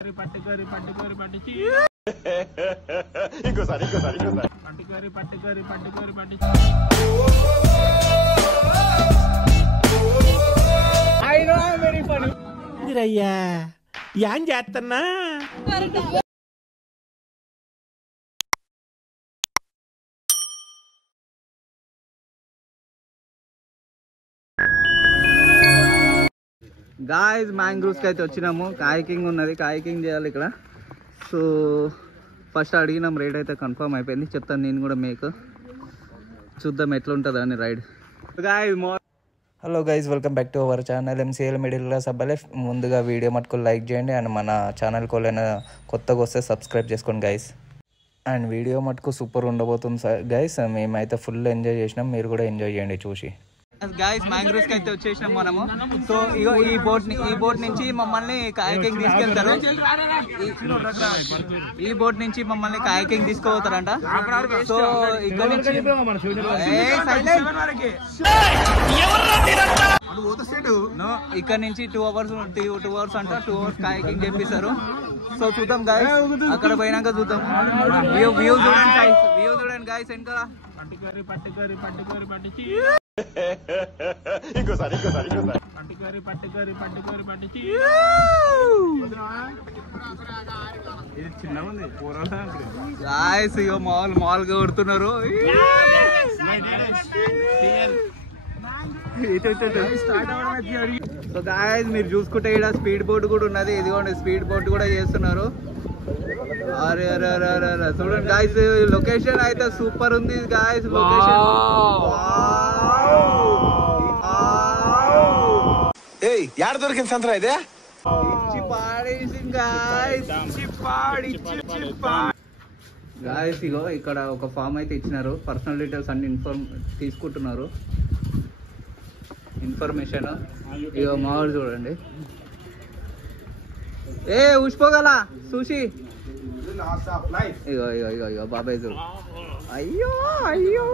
పట్టుకోరి అయ్యా ఏం చేస్తున్నా గాయ్స్ మ్యాంగ్రూవ్స్కి అయితే వచ్చినాము. కాయకింగ్ ఉన్నది, కాయకింగ్ చేయాలి ఇక్కడ. సో ఫస్ట్ అడిగినాం, రైడ్ అయితే కన్ఫర్మ్ అయిపోయింది. చెప్తాను నేను కూడా మీకు, చూద్దాం ఎట్లా ఉంటుందా అని ride. Hello guys, welcome back to our channel MCL middle class అబ్బాయిలే. ముందుగా వీడియో మటుకు లైక్ చేయండి అండ్ మన ఛానల్కి వాళ్ళైనా కొత్తగా వస్తే సబ్స్క్రైబ్ చేసుకోండి గైస్. అండ్ వీడియో మటుకు సూపర్ ఉండబోతుంది గైస్. మేమైతే ఫుల్ ఎంజాయ్ చేసినాం, మీరు కూడా ఎంజాయ్ చేయండి చూసి. గైస్ మ్యాంగ్రూవ్స్ కి అయితే వచ్చేసినాం మనము. సో ఇగో ఈ బోట్ నుంచి మమ్మల్ని కాయకింగ్ తీసుకెళ్తారు. ఈ బోట్ నుంచి మమ్మల్ని కాయకింగ్ తీసుకుపోతారంట. సో ఇక్కడ నుంచి ఇక్కడ నుంచి 2 hours అంట. 2 hours కాయకింగ్ చేపిస్తారు. సో చూద్దాం గైస్, అక్కడ పోయినాక చూద్దాం. వ్యూ చూడండి గైస్ వెనకాల. పట్టుకోరి గాయ్స్ ఇగో మాల్గా కొడుతున్నారు. సో గాయ్స్ మీరు చూసుకుంటే ఇక్కడ స్పీడ్ బోట్ కూడా ఉన్నది. ఇదిగోండి స్పీడ్ బోట్ కూడా చేస్తున్నారు. అరే అరే అరే అరే అరే చూడండి గాయ్స్, లొకేషన్ అయితే సూపర్ ఉంది గాయ్స్. లొకేషన్ యాడ దొరికింది సంతరా ఇదే గాయ్స్. ఇగో ఇక్కడ ఒక ఫామ్ అయితే ఇచ్చినారు. పర్సనల్ డీటెయిల్స్ అన్ని తీసుకుంటున్నారు, ఇన్ఫర్మేషన్. ఇగో మావాడు చూడండి, ఏ ఉష్పోగల చూసి. ఇగో ఇగో ఇగో ఇగో బాబాయ్ చూడు. అయ్యో అయ్యో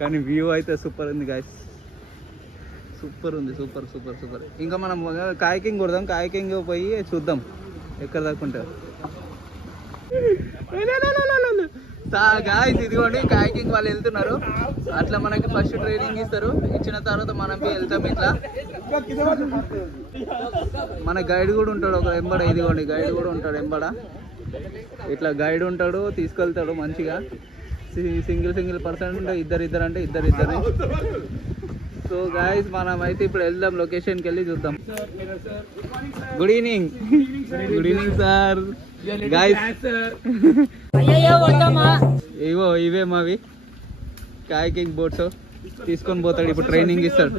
కానీ వ్యూ అయితే సూపర్ ఉంది గాయ్స్, సూపర్ ఉంది, సూపర్ సూపర్ సూపర్. ఇంకా మనం కాయకింగ్ కొడదాం, కాయకింగ్ పోయి చూద్దాం ఎక్కడ దాకా ఉంటారు గాయ్స్. ఇదిగోండి కాయకింగ్ వాళ్ళు వెళ్తున్నారు. అట్లా మనకి ఫస్ట్ ట్రైనింగ్ ఇస్తారు, ఇచ్చిన తర్వాత మనం వెళ్తాం. ఇట్లా మన గైడ్ కూడా ఉంటాడు ఒక ఎంబడ. ఇదిగోండి గైడ్ కూడా ఉంటాడు ఎంబడ. ఇట్లా గైడ్ ఉంటాడు, తీసుకెళ్తాడు మంచిగా. సింగిల్ పర్సన్ ఇద్దరు అంటే ఇద్దరు. సో గాయ్స్ మనం అయితే ఇప్పుడు వెళ్దాం, లొకేషన్కి వెళ్ళి చూద్దాం. Good evening sir. గాయ్స్ ఇవో ఇవే మావి కాయకింగ్ బోట్స్. తీసుకొని పోతాడు, ఇప్పుడు ట్రైనింగ్ ఇస్తాడు.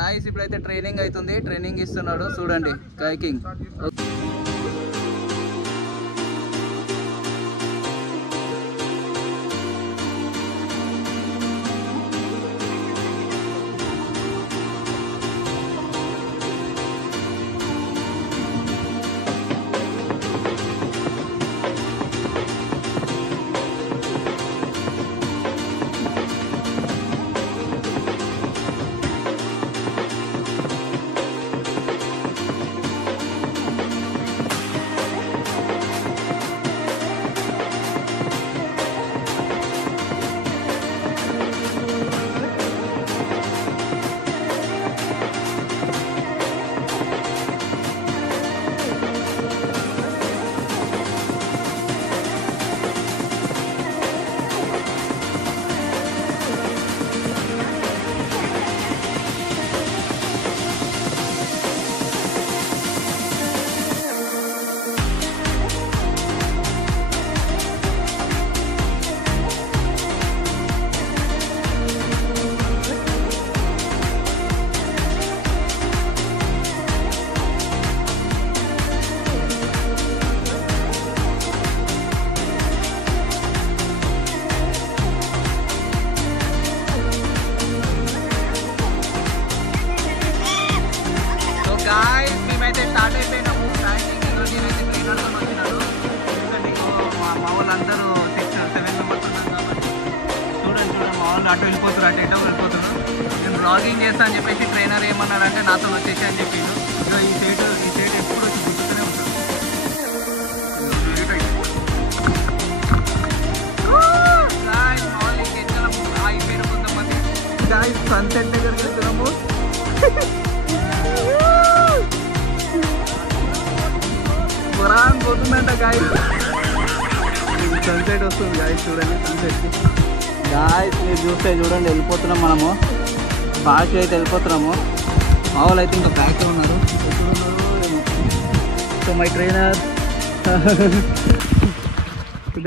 గాయ్స్ ఇప్పుడైతే ట్రైనింగ్ అవుతుంది, ట్రైనింగ్ ఇస్తున్నాడు చూడండి కాయకింగ్. మామూలుగా అటు వెళ్ళిపోతారు, అటు ఇటో వెళ్ళిపోతారు. నేను బ్లాగింగ్ చేస్తా అని చెప్పేసి ట్రైనర్ ఏమన్నాడంటే నాతో వచ్చేసి అని చెప్పిండు. ఇక ఈ సైడ్ ఎప్పుడు వచ్చి గుర్తుతూనే ఉంటాడు. మార్నింగ్ ఎక్కడము ఆగిపోయిన కొంతమంది గాయస్ సన్సెట్ దగ్గరికి వెళ్తున్నాము. వరాన్ పోతుందంట గాయస్. సన్సెట్ వస్తుంది గాయస్, చూడండి సన్సెట్కి. గాయస్ మీరు చూస్తే చూడండి వెళ్ళిపోతున్నాం మనము, ఫాస్ట్ అయితే వెళ్ళిపోతున్నాము. మామూలు అయితే ఇంకా బ్యాక్ ఉన్నారు. సో మై ట్రైనర్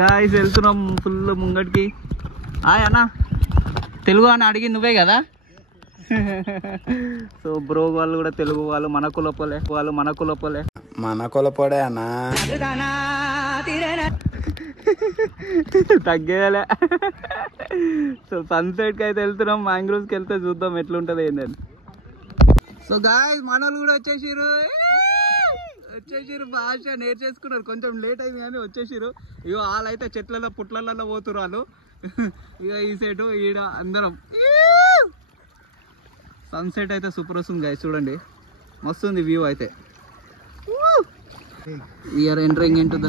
గాయస్ వెళ్తున్నాం ఫుల్ ముంగటికి. హాయ్ అన్న, తెలుగు అని అడిగి నువ్వే కదా. సో బ్రో వాళ్ళు కూడా తెలుగు వాళ్ళు, మన కులపోలే వాళ్ళు, మన కులపోలే, మన కొలపోడే అన్నా తగ్గేయాలే. సో సన్సెట్కి అయితే వెళ్తున్నాం, మ్యాంగ్రోవ్స్కి వెళ్తే చూద్దాం ఎట్లుంటుంది ఏంటని. సో గాయస్ మన వాళ్ళు కూడా వచ్చేసిరు భాష నేర్చేసుకున్నారు. కొంచెం లేట్ అయింది కానీ వచ్చేసిరు. ఇక వాళ్ళైతే చెట్లలో పుట్లలో పోతురు వాళ్ళు. ఇక ఈ సైడ్ ఈడ అందరం. సన్సెట్ అయితే సూపర్ వస్తుంది గాయస్, చూడండి మస్తుంది వ్యూ అయితే. We're entering in to the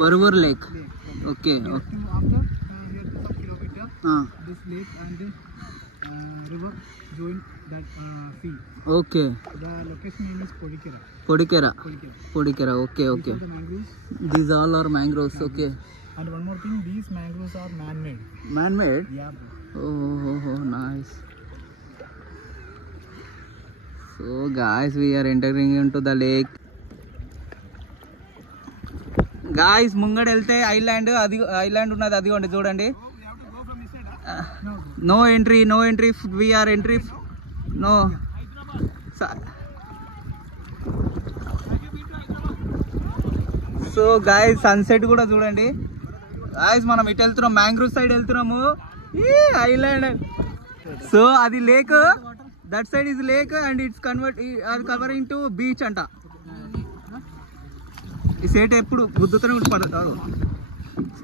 Paravur lake. Okay okay Podikera. Okay. These all are mangroves. Okay. And one more thing, these mangroves are man-made. Man-made? Yeah, bro. Oh, nice. So guys, we are entering into the lake. Guys, ముంగడ వెళ్తే island, అది island ఉన్నది, అదిగోండి చూడండి. No entry. We are entry. No. So guys sunset కూడా చూడండి. Guys మనం ఇటు వెళ్తున్నాం, మ్యాంగ్రూవ్ సైడ్ వెళ్తున్నాము. ఈ ఐలాండ్. సో అది lake, that side is lake and it's covering to beach అంట. ఈ సైడ్ ఎప్పుడు గుద్దుతూనే పడతాడు.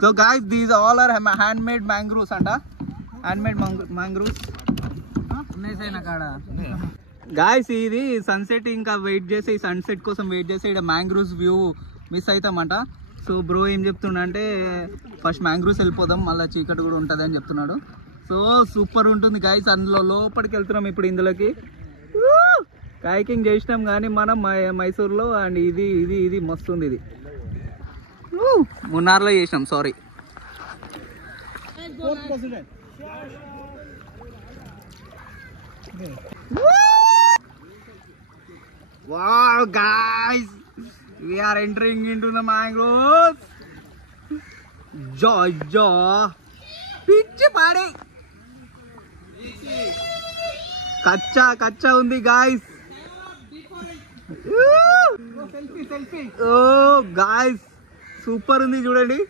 So guys these all are hand made mangroves అంట. Hand made mangroves guys. ఇది సన్సెట్ ఇంకా వెయిట్ చేసి, ఈ సన్సెట్ కోసం వెయిట్ చేసి ఇక్కడ మ్యాంగ్రూవ్స్ వ్యూ మిస్ అవుతామంట. సో బ్రో ఏం చెప్తున్నా అంటే ఫస్ట్ మ్యాంగ్రూవ్స్ వెళ్ళిపోదాం, మళ్ళీ చీకటి కూడా ఉంటుంది అని చెప్తున్నాడు. సో సూపర్ ఉంటుంది గాయస్. అందులో లోపలికి వెళ్తున్నాం ఇప్పుడు. ఇందులోకి కాయకింగ్ చేసినాం కానీ మనం మైసూర్లో. అండ్ ఇది మస్తు ఉంది. ఇది మున్నార్లో చేసినాం, sorry. Wow guys, we are entering into the mangroves. Jojo పిచ్చి పాడి కచ్చా ఉంది గాయస్. ఓ గాయస్ సూపర్ ఉంది చూడండి.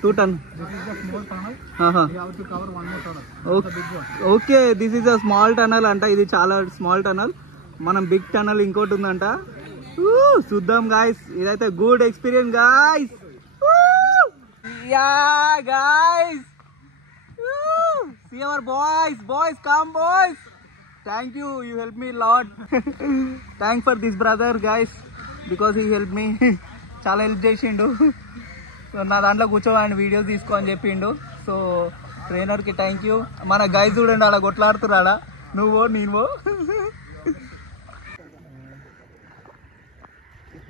2 ton. Okay, this is a small tunnel అంట. ఇది చాలా స్మాల్ టనల్. మనం బిగ్ టనల్ ఇంకోటి ఉందంట. చూద్దాం గాయస్. ఇదైతే good experience guys. Guys see our boys come boys. Thank you helped me a lot. Thanks for this brother guys, because he helped me. చాలా help చేసిండు. నా దాంట్లో కూర్చో అండ్ వీడియోస్ తీసుకో అని చెప్పిండు. సో ట్రైనర్కి థ్యాంక్ యూ. మన గైస్ చూడండి అలా కొట్లాడుతున్నాడా, నువ్వో నేనువో.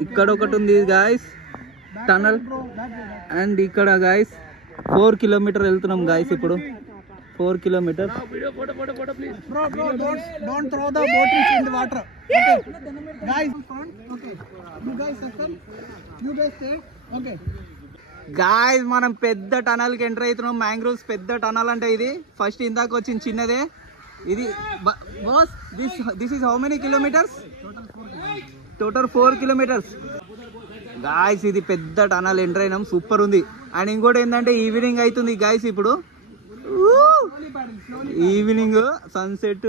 ఇక్కడ ఒకటి ఉంది గాయస్ టనల్. అండ్ ఇక్కడ గాయస్ 4 kilometers వెళ్తున్నాం గాయస్ ఇప్పుడు. 4 kilometers. Don't throw the bottles in the water. Okay. Guys, okay. You guys circle. You guys stay. Okay. Guys మనం పెద్ద టనల్ కి ఎంటర్ అవుతున్నాం. మ్యాంగ్రోవ్స్ పెద్ద టనల్ అంటే ఇది. ఫస్ట్ ఇందాక వచ్చింది చిన్నదే ఇది. Boss this is how many kilometers? Total 4 kilometers. Guys ఇది పెద్ద టనల్ ఎంటర్ అయినాం. సూపర్ ఉంది. అండ్ ఇంకోటి ఏంటంటే ఈవినింగ్ అవుతుంది గాయస్ ఇప్పుడు. ఈవినింగ్ సన్సెట్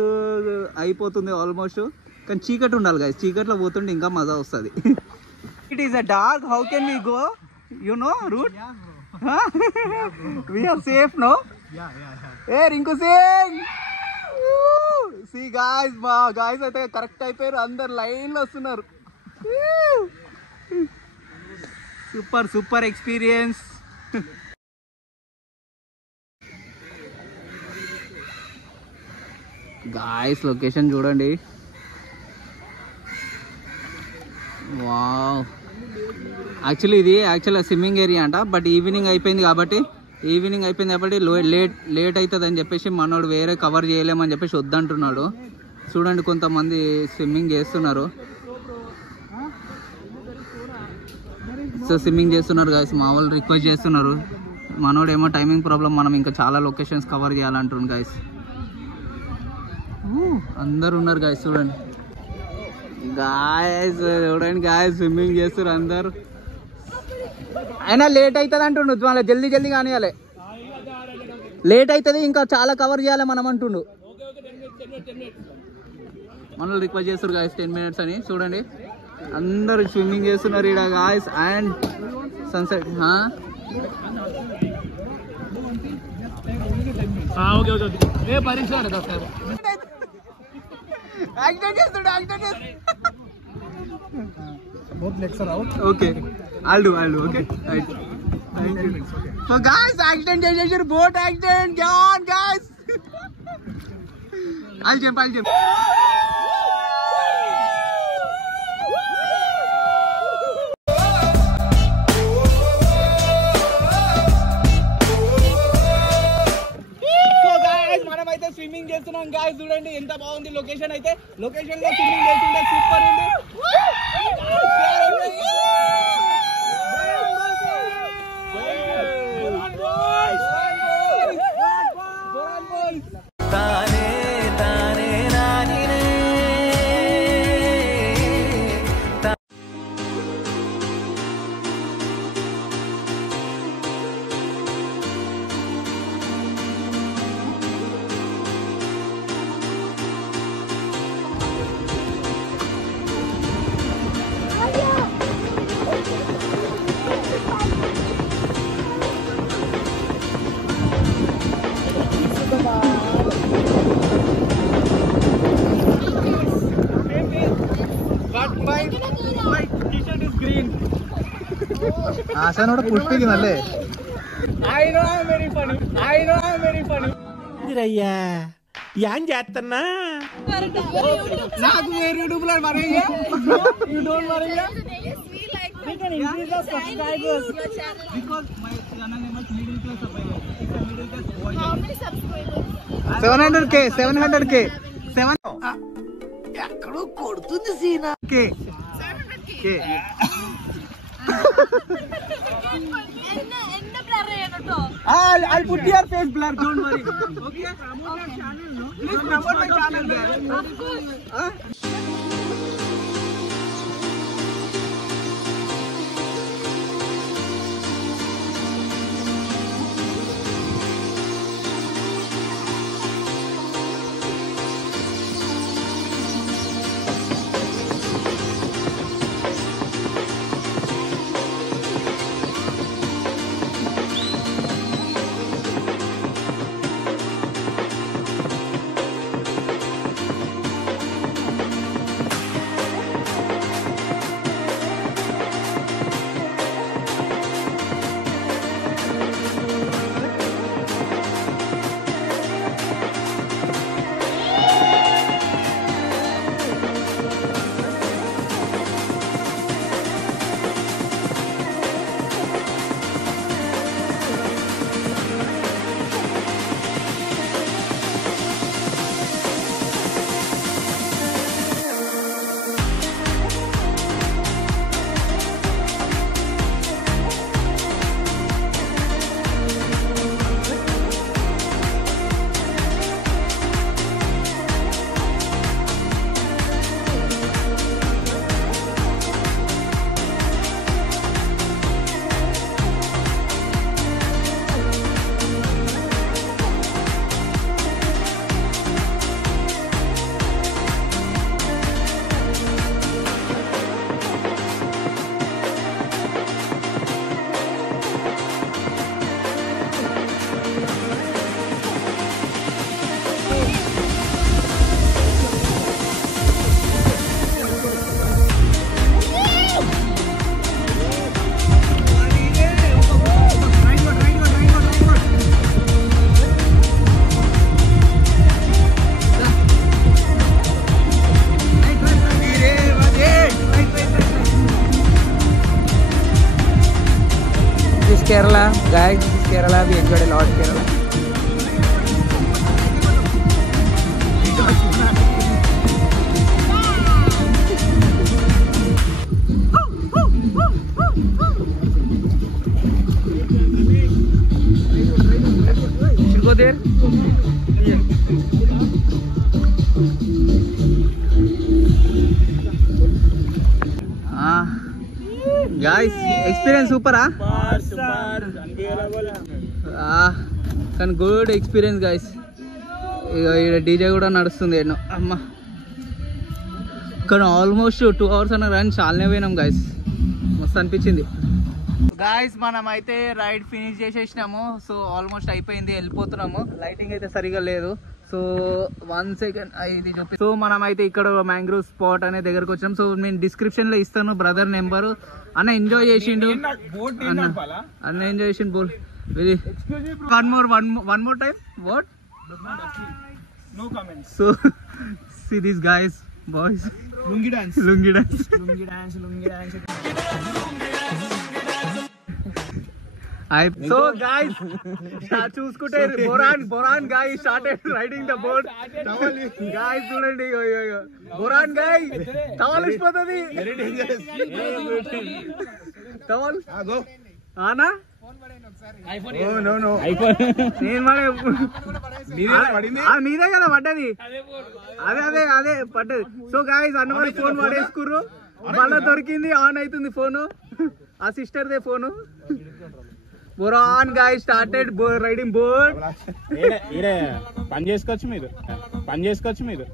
అయిపోతుంది ఆల్మోస్ట్. కానీ చీకటి ఉండాలి గాయస్. చీకట్లో పోతుంటే ఇంకా మజా వస్తుంది. It is a dark. How can we go? You know route? We are safe, no? Hey, Rinku Singh! See guys, మా guys అయితే కరెక్ట్ అయిపోయారు, అందరు లైన్ లో వస్తున్నారు. Super experience. గాయ్స్ లొకేషన్ చూడండి. వావ్, ఇది స్విమ్మింగ్ ఏరియా అంట. బట్ ఈవినింగ్ అయిపోయింది కాబట్టి లేట్ అవుతుంది అని చెప్పేసి మనోడు వేరే కవర్ చేయలేమని చెప్పేసి వద్దంటున్నాడు. చూడండి కొంతమంది స్విమ్మింగ్ చేస్తున్నారు. గాయస్, మా వాళ్ళు రిక్వెస్ట్ చేస్తున్నారు. మనోడు ఏమో టైమింగ్ ప్రాబ్లం, మనం ఇంకా చాలా లొకేషన్స్ కవర్ చేయాలంటున్నాడు గాయస్. అందరు ఉన్నారు గాయస్, చూడండి గాయస్ స్విమ్మింగ్ చేస్తారు అందరు. అయినా లేట్ అవుతుంది అంటుండు, మళ్ళీ జల్దీ కానియాలి. లేట్ అవుతుంది, ఇంకా చాలా కవర్ చేయాలి మనం అంటుండు. మనల్ని రిక్వెస్ట్ చేస్తారు గాయస్ 10 minutes అని. చూడండి అందరు స్విమ్మింగ్ చేస్తున్నారు ఇక్కడ guys. And sunset okay, I'll do. Okay, right. Thank you. So guys, accident చేసేసారు, boat accident. Go on guys. I'll jump. మనమైతే స్విమ్మింగ్ చేస్తున్నాం గాయస్. చూడండి ఎంత బాగుంది లొకేషన్. అయితే లొకేషన్ లో స్విమ్మింగ్ చేస్తుంటే సూపర్ ఉంది. ఆశానోడ పుష్పికి నల్లే. I know I'm very funny. ఇరయ్యా ఏం చేస్తున్నా? నాకు వేరే యూట్యూబ్లో మరయ్యా. You don't మరయ్యా. We can increase the subscribers because my channel name is Middle Class Survival. It's a middle class boy. How many subscribers? 700k. 7 ఎక్కడో కొడుతుంది సీనా. 700k. I'll put your face blur, don't worry. Okay? Promote your channel, no? Please promote my channel, guys. Of course. Guys, this is Kerala. We enjoyed a lot Kerala. Should go there? Guys, experience super కానీ good experience guys. ఇక DJ కూడా నడుస్తుంది ఎన్నో అమ్మ. కానీ almost 2 hours అన్న run చాలానే పోయినాం గైస్. మస్తు అనిపించింది గాయస్. మనం అయితే రైడ్ ఫినిష్ చేసేసినాము. సో ఆల్మోస్ట్ అయిపోయింది, వెళ్ళిపోతున్నాము. లైటింగ్ అయితే సరిగా లేదు. సో 1 second ఇది చూపి. సో మనం అయితే ఇక్కడ మ్యాంగ్రోవ్ స్పాట్ అనే దగ్గరకు వచ్చాం. సో నేను డిస్క్రిప్షన్ లో ఇస్తాను బ్రదర్ నెంబరు. అన్న ఎంజాయ్ చేసిండు, అన్న ఎంజాయ్ చేసిండు. బోల్ one more time. What? No comments. So see these guys, boys. Lungi dance. So guys, చూసుకుంటే బొరాన్ guy started riding the boat. Guys చూడండి, బొరాన్ guy టవల్ ఇచ్చిపోతుంది. Very dangerous. టవల్ ఆనా No. మీదే కదా పడ్డది. అదే పడ్డది. సో గాయస్ అన్న వాళ్ళు ఫోన్ పడేసుకుర్రు, మళ్ళా దొరికింది, ఆన్ అవుతుంది ఫోను. ఆ sister they phone. Boron guy started riding boat. పని చేసుకోవచ్చు మీరు